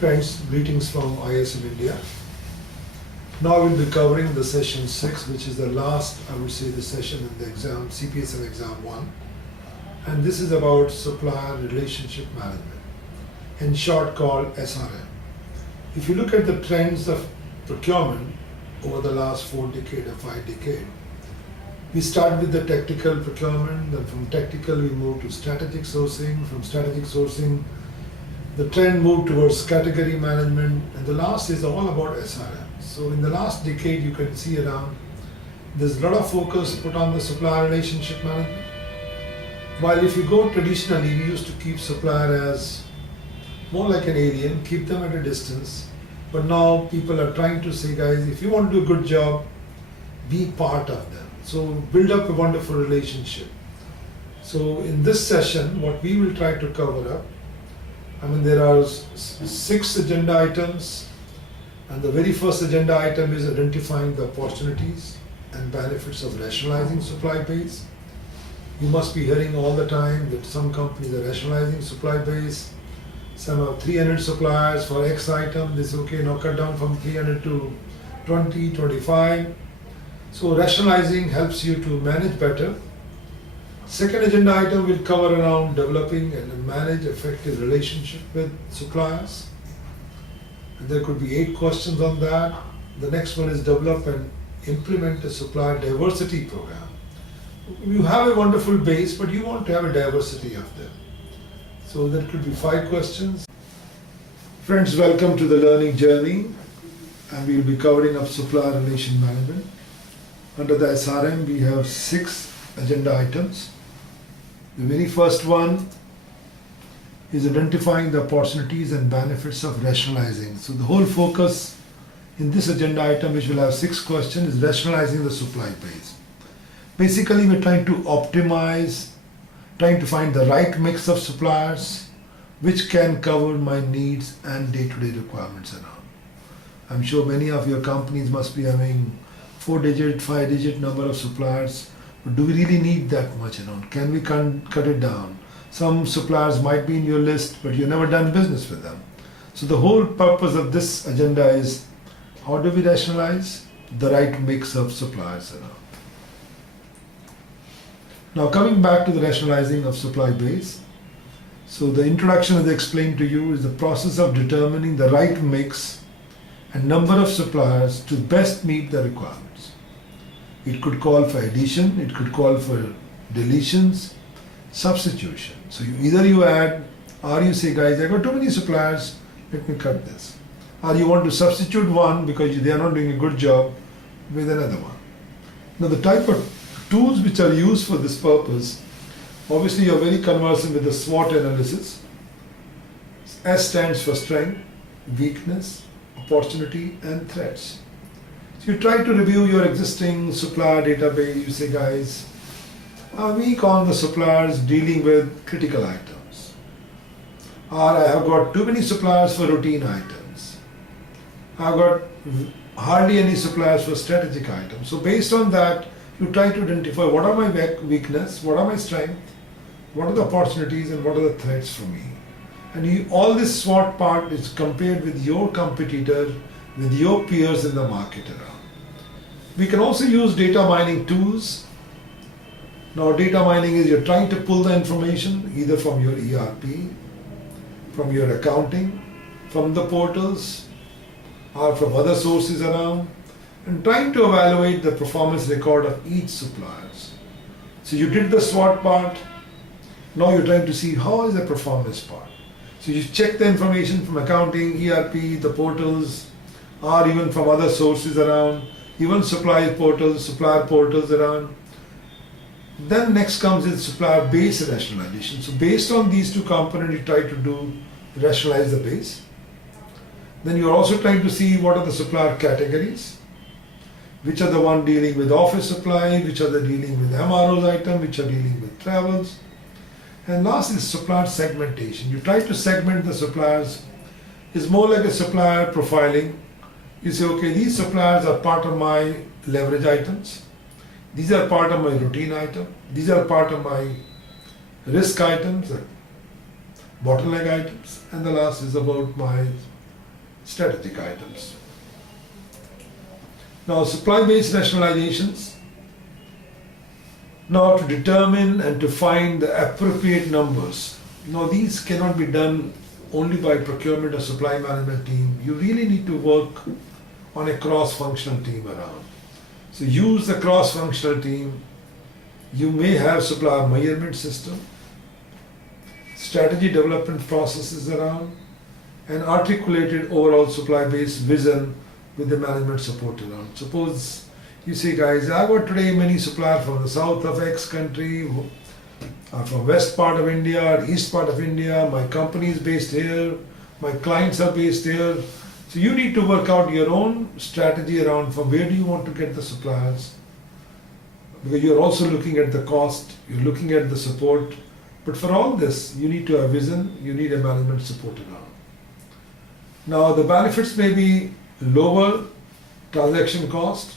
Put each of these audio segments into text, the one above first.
Friends, greetings from ISM India. Now we'll be covering the session 6, which is the last, I would say, the session in the exam, CPSM exam 1. And this is about supplier relationship management, in short called SRM. If you look at the trends of procurement over the last 4 decades or 5 decades, we started with the tactical procurement, then from tactical we moved to strategic sourcing, from strategic sourcing the trend moved towards category management, and the last is all about SRM. So in the last decade you can see around, there's a lot of focus put on the supplier relationship management. While if you go traditionally, we used to keep supplier as more like an alien, keep them at a distance. But now people are trying to say, guys, if you want to do a good job, be part of them. So build up a wonderful relationship. So in this session, what we will try to cover up, there are 6 agenda items, and the very first agenda item is identifying the opportunities and benefits of rationalizing supply base. You must be hearing all the time that some companies are rationalizing supply base. Some have 300 suppliers for X item. This okay, now cut down from 300 to 20, 25. So rationalizing helps you to manage better. Second agenda item will cover around developing and manage effective relationship with suppliers. And there could be 8 questions on that. The next one is develop and implement a supplier diversity program. You have a wonderful base, but you want to have a diversity of them. So there could be 5 questions. Friends, welcome to the learning journey, and we will be covering up supplier relation management. Under the SRM, we have 6 agenda items. The very first one is identifying the opportunities and benefits of rationalizing. So the whole focus in this agenda item, which will have 6 questions, is rationalizing the supply base. Basically, we're trying to optimize, trying to find the right mix of suppliers which can cover my needs and day-to-day requirements around. I'm sure many of your companies must be having 4-digit, 5-digit number of suppliers. But do we really need that much around? Can we cut it down? Some suppliers might be in your list, but you've never done business with them. So the whole purpose of this agenda is, how do we rationalize the right mix of suppliers around? Now coming back to the rationalizing of supply base. So the introduction, as I explained to you, is the process of determining the right mix and number of suppliers to best meet the requirements. It could call for addition, it could call for deletions, substitution. So either you add, or you say, guys, I got too many suppliers, let me cut this. Or you want to substitute one because they are not doing a good job with another one. Now the type of tools which are used for this purpose, obviously you are very conversant with the SWOT analysis. S stands for strength, weakness, opportunity, and threats. So you try to review your existing supplier database. You say, guys, I'm weak on the suppliers dealing with critical items. Or I have got too many suppliers for routine items. I've got hardly any suppliers for strategic items. So based on that, you try to identify what are my weaknesses, what are my strengths, what are the opportunities, and what are the threats for me. And all this SWOT part is compared with your competitor, with your peers in the market around. We can also use data mining tools. Now data mining is you're trying to pull the information either from your ERP, from your accounting, from the portals, or from other sources around, and trying to evaluate the performance record of each supplier. So you did the SWOT part, now you're trying to see how is the performance part. So you check the information from accounting, ERP, the portals, or even from other sources around, even supplier portals around. Then next comes in supplier base rationalization. So based on these 2 components, you try to rationalize the base. Then you're also trying to see what are the supplier categories, which are the one dealing with office supply, which are the dealing with MROs item, which are dealing with travels. And last is supplier segmentation. You try to segment the suppliers. It's more like a supplier profiling. You say, okay, these suppliers are part of my leverage items. These are part of my routine item. These are part of my risk items, bottleneck items. And the last is about my strategic items. Now, supply-based rationalizations. Now, to determine and to find the appropriate numbers. Now, these cannot be done only by procurement or supply management team. You really need to work on a cross-functional team around. So use the cross-functional team. You may have supplier measurement system, strategy development processes around, and articulated overall supply-based vision with the management support around. Suppose you say, guys, I got today many suppliers from the south of X country, or from west part of India, or east part of India, my company is based here, my clients are based here. So you need to work out your own strategy around from where do you want to get the suppliers. Because you're also looking at the cost, you're looking at the support. But for all this, you need to have vision, you need a management support around. Now the benefits may be lower transaction cost,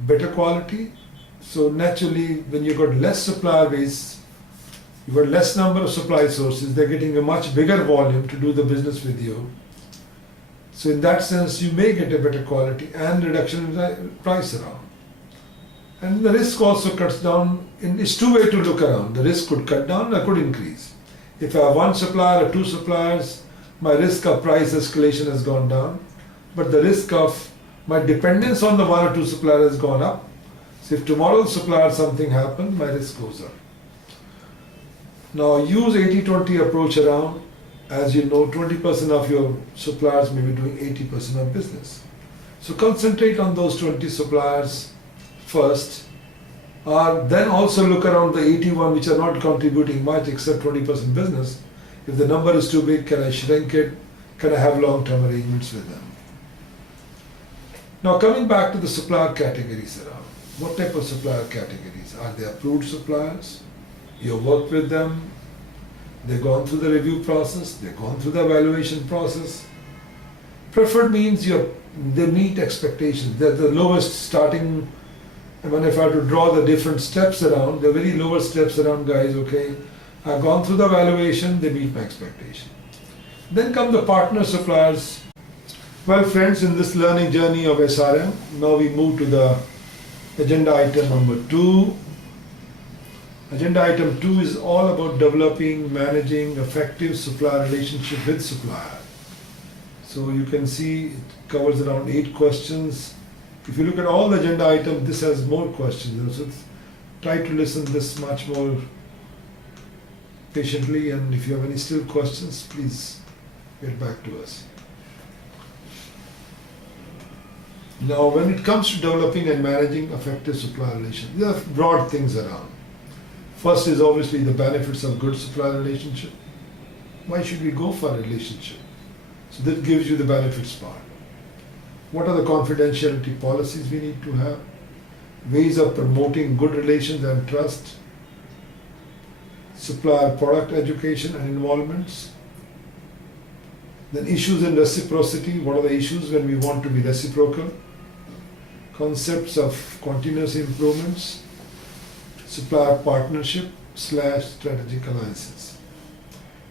better quality. So naturally, when you've got less supplier base, you've got less number of supply sources, they're getting a much bigger volume to do the business with you. So in that sense, you may get a better quality and reduction in the price around. And the risk also cuts down. It's two ways to look around. The risk could cut down or could increase. If I have one supplier or two suppliers, my risk of price escalation has gone down, but the risk of my dependence on the one or two suppliers has gone up. So if tomorrow supplier something happens, my risk goes up. Now use 80-20 approach around. As you know, 20% of your suppliers may be doing 80% of business. So concentrate on those 20 suppliers first, or then also look around the 81 which are not contributing much except 20% business. If the number is too big, can I shrink it? Can I have long-term arrangements with them? Now coming back to the supplier categories around. What type of supplier categories? Are they approved suppliers? You work with them, they've gone through the review process, they've gone through the evaluation process. Preferred means they meet expectations. They're the lowest starting. And when if I have to draw the different steps around, the very lowest steps around, guys, okay, I've gone through the evaluation, they meet my expectation. Then come the partner suppliers. Well, friends, in this learning journey of SRM, now we move to the agenda item number 2. Agenda item 2 is all about developing, managing effective supplier relationship with supplier. So you can see it covers around 8 questions. If you look at all the agenda items, this has more questions. So try to listen this much more patiently, and if you have any still questions, please get back to us. Now, when it comes to developing and managing effective supplier relations, there are broad things around. First is obviously the benefits of good supplier relationship. Why should we go for a relationship? So that gives you the benefits part. What are the confidentiality policies we need to have? Ways of promoting good relations and trust. Supplier product education and involvements. Then issues in reciprocity. What are the issues when we want to be reciprocal? Concepts of continuous improvements. Supplier partnership / strategic alliances.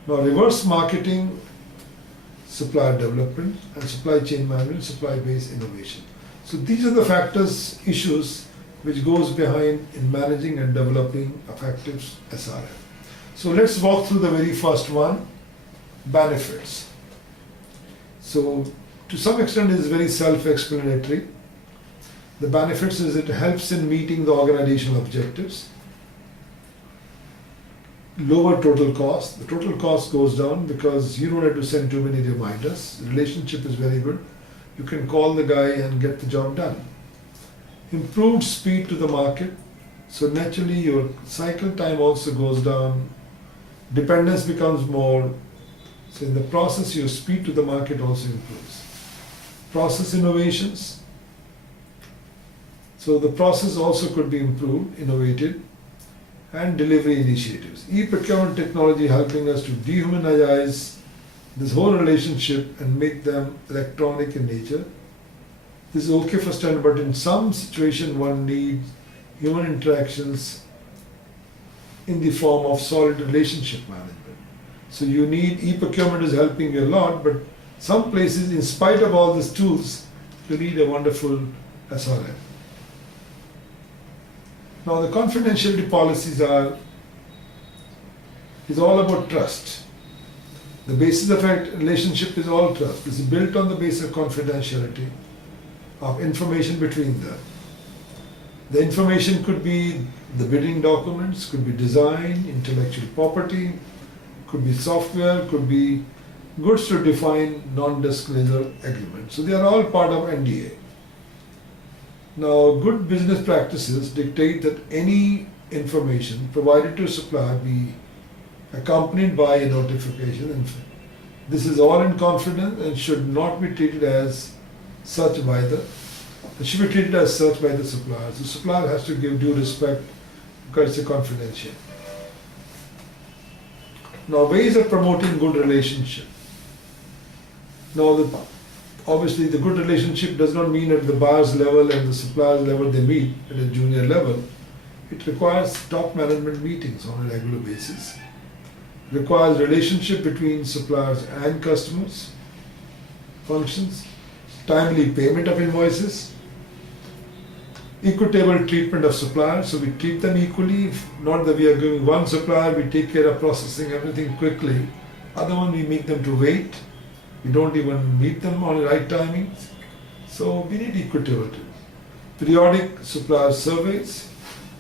Now reverse marketing, supplier development, and supply chain management, supply-based innovation. So these are the factors, issues which goes behind in managing and developing effective SRM. So let's walk through the very first one, benefits. So to some extent it is very self-explanatory. The benefits is it helps in meeting the organizational objectives. Lower total cost. The total cost goes down because you don't have to send too many reminders. The relationship is very good. You can call the guy and get the job done. Improved speed to the market. So naturally your cycle time also goes down. Dependence becomes more. So in the process your speed to the market also improves. Process innovations. So the process also could be improved, innovated. And delivery initiatives. E-procurement technology helping us to dehumanize this whole relationship and make them electronic in nature. This is okay for standard, but in some situation one needs human interactions in the form of solid relationship management. So you need, e-procurement is helping you a lot, but some places, in spite of all these tools, you need a wonderful SRM. Now the confidentiality policies is all about trust. The basis of a relationship is all trust. It's built on the basis of confidentiality of information between them. The information could be the bidding documents, could be design, intellectual property, could be software, could be goods to define non-disclosure agreement. So they are all part of NDA. Now, good business practices dictate that any information provided to a supplier be accompanied by a notification. And this is all in confidence and should not be treated as such by the supplier. The supplier has to give due respect because it's a confidential. Now, ways of promoting good relationship. Now, obviously, the good relationship does not mean at the buyer's level and the supplier's level they meet at a junior level. It requires top management meetings on a regular basis. It requires relationship between suppliers and customers, functions, timely payment of invoices, equitable treatment of suppliers, so we treat them equally. If not that we are giving one supplier, we take care of processing everything quickly. Other one, we make them to wait. We don't even meet them on the right timings. So we need equitability. Periodic supplier surveys.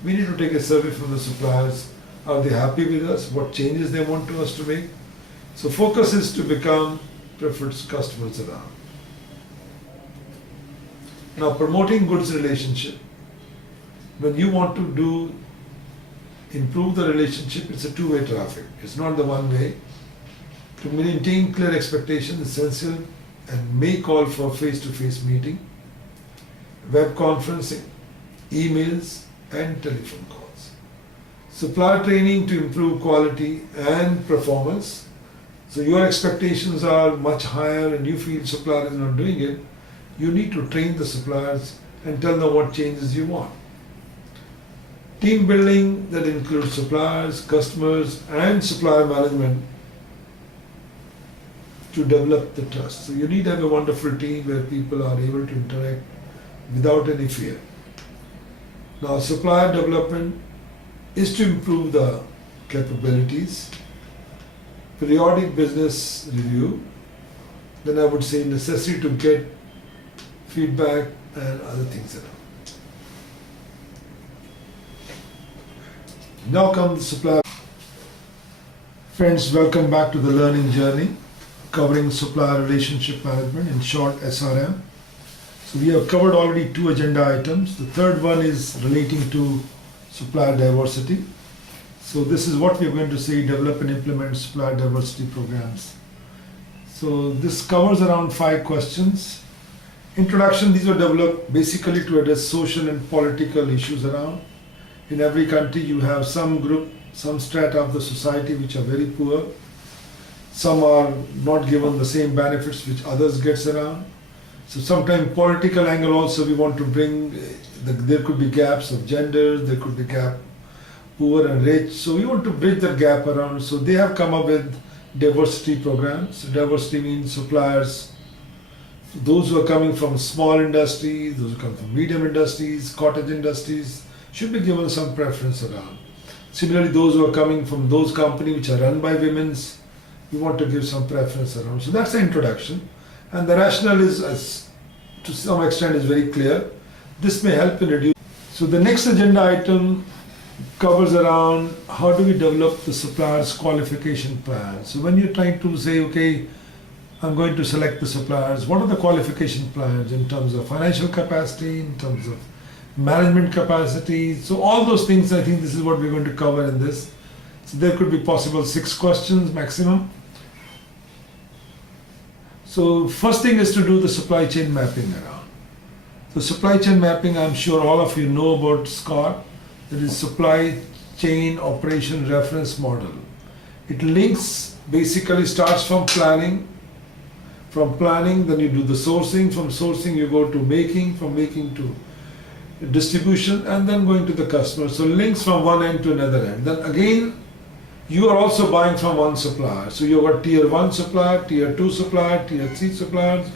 We need to take a survey from the suppliers. Are they happy with us? What changes they want us to make? So focus is to become preferred customers around. Now, promoting goods relationship. When you want to improve the relationship, it's a two-way traffic. It's not the one way. To maintain clear expectations is essential and may call for face-to-face meeting, web conferencing, emails, and telephone calls. Supplier training to improve quality and performance. So your expectations are much higher and you feel supplier is not doing it. You need to train the suppliers and tell them what changes you want. Team building that includes suppliers, customers, and supplier management to develop the trust. So you need to have a wonderful team where people are able to interact without any fear. Now, supplier development is to improve the capabilities, periodic business review, then I would say necessity to get feedback and other things around. Now comes the supplier. Friends, welcome back to the learning journey covering supplier relationship management, in short SRM. So we have covered already 2 agenda items. The third one is relating to supplier diversity. So this is what we are going to say, develop and implement supplier diversity programs. So this covers around 5 questions. Introduction, these were developed basically to address social and political issues around. In every country you have some group, some strata of the society which are very poor. Some are not given the same benefits which others gets around. So sometimes political angle also we want to bring, there could be gaps of genders, there could be gap poor and rich. So we want to bridge that gap around. So they have come up with diversity programs. So diversity means suppliers, those who are coming from small industries, those who come from medium industries, cottage industries, should be given some preference around. Similarly, those who are coming from those companies which are run by women, we want to give some preference around. So that's the introduction. And the rationale is, to some extent, is very clear. This may help in reducing. So the next agenda item covers around how do we develop the supplier's qualification plan. So when you're trying to say, okay, I'm going to select the suppliers, what are the qualification plans in terms of financial capacity, in terms of management capacity? So all those things, I think this is what we're going to cover in this. So there could be possible 6 questions maximum. So first thing is to do the supply chain mapping around. So supply chain mapping, I'm sure all of you know about SCOT. That is Supply Chain Operation Reference Model. It links, basically starts from planning. From planning, then you do the sourcing. From sourcing, you go to making. From making to distribution, and then going to the customer. So links from one end to another end. Then again, you are also buying from one supplier. So you've got tier 1 supplier, tier 2 supplier, tier 3 suppliers.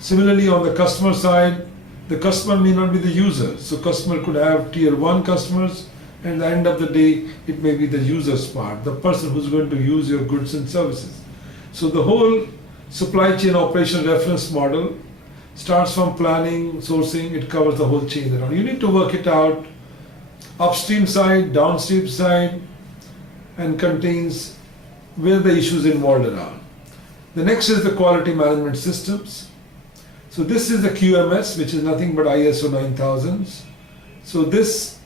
Similarly, on the customer side, the customer may not be the user. So customer could have tier 1 customers, and at the end of the day, it may be the user's part, the person who's going to use your goods and services. So the whole supply chain operation reference model starts from planning, sourcing, it covers the whole chain around. You need to work it out upstream side, downstream side, and contains where the issues involved around. The next is the quality management systems. So this is the QMS, which is nothing but ISO 9000s. So this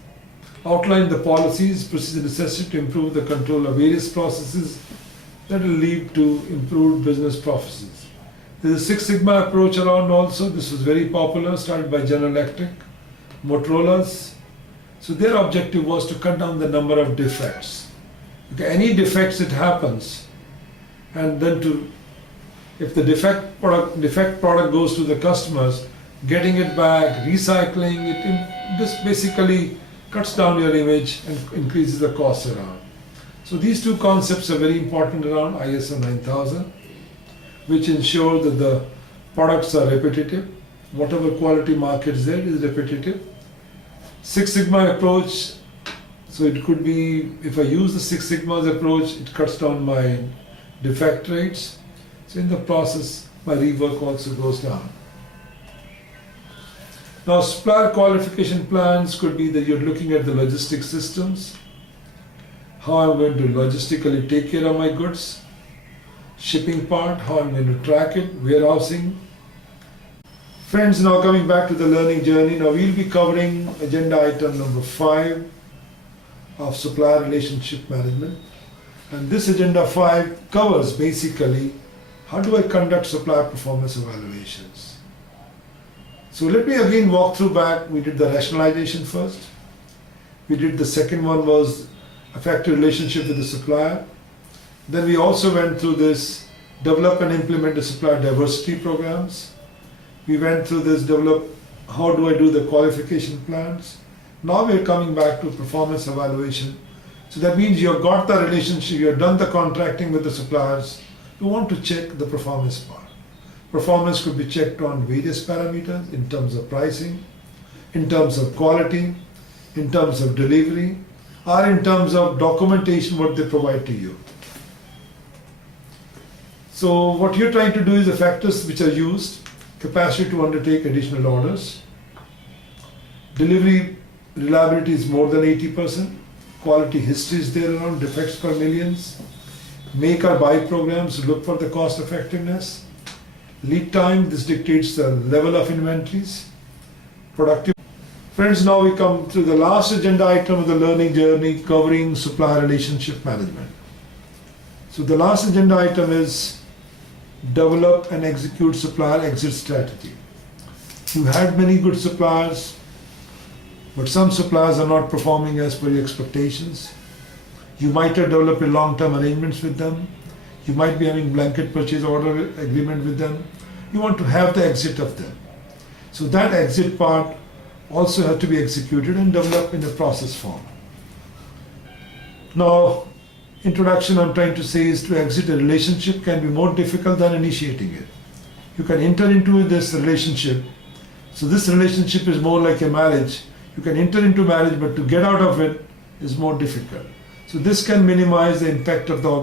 outlines the policies, procedures necessary to improve the control of various processes that will lead to improved business processes. There's a Six Sigma approach around also. This was very popular, started by General Electric, Motorola's. So their objective was to cut down the number of defects. Okay, any defects that happens, and then if the defect product goes to the customers, getting it back, recycling it, this basically cuts down your image and increases the cost around. So these two concepts are very important around ISO 9000, which ensure that the products are repetitive. Whatever quality mark is there is repetitive. Six Sigma approach, so it could be, if I use the Six Sigma's approach, it cuts down my defect rates. So in the process, my rework also goes down. Now, supplier qualification plans could be that you're looking at the logistic systems, how I'm going to logistically take care of my goods, shipping part, how I'm going to track it, warehousing. Friends, now coming back to the learning journey, now we'll be covering agenda item number 5 of supplier relationship management. And this agenda 5 covers basically how do I conduct supplier performance evaluations. So let me again walk through back. We did the rationalization first. We did the second one was effective relationship with the supplier. Then we also went through this develop and implement the supplier diversity programs. We went through this how do I do the qualification plans. Now we're coming back to performance evaluation. So that means you've got the relationship, you've done the contracting with the suppliers. You want to check the performance part. Performance could be checked on various parameters in terms of pricing, in terms of quality, in terms of delivery, or in terms of documentation, what they provide to you. So what you're trying to do is the factors which are used: capacity to undertake additional orders, delivery reliability is more than 80%, quality history is there around, defects per millions, make or buy programs, look for the cost effectiveness, lead time, this dictates the level of inventories, productive. Friends, now we come to the last agenda item of the learning journey covering supplier relationship management. So the last agenda item is develop and execute supplier exit strategy. You had many good suppliers, but some suppliers are not performing as per your expectations. You might have developed a long-term arrangements with them. You might be having blanket purchase order agreement with them. You want to have the exit of them. So that exit part also has to be executed and developed in a process form. Now, introduction I'm trying to say is to exit a relationship can be more difficult than initiating it. You can enter into this relationship. So this relationship is more like a marriage. You can enter into marriage, but to get out of it is more difficult. So this can minimize the impact of the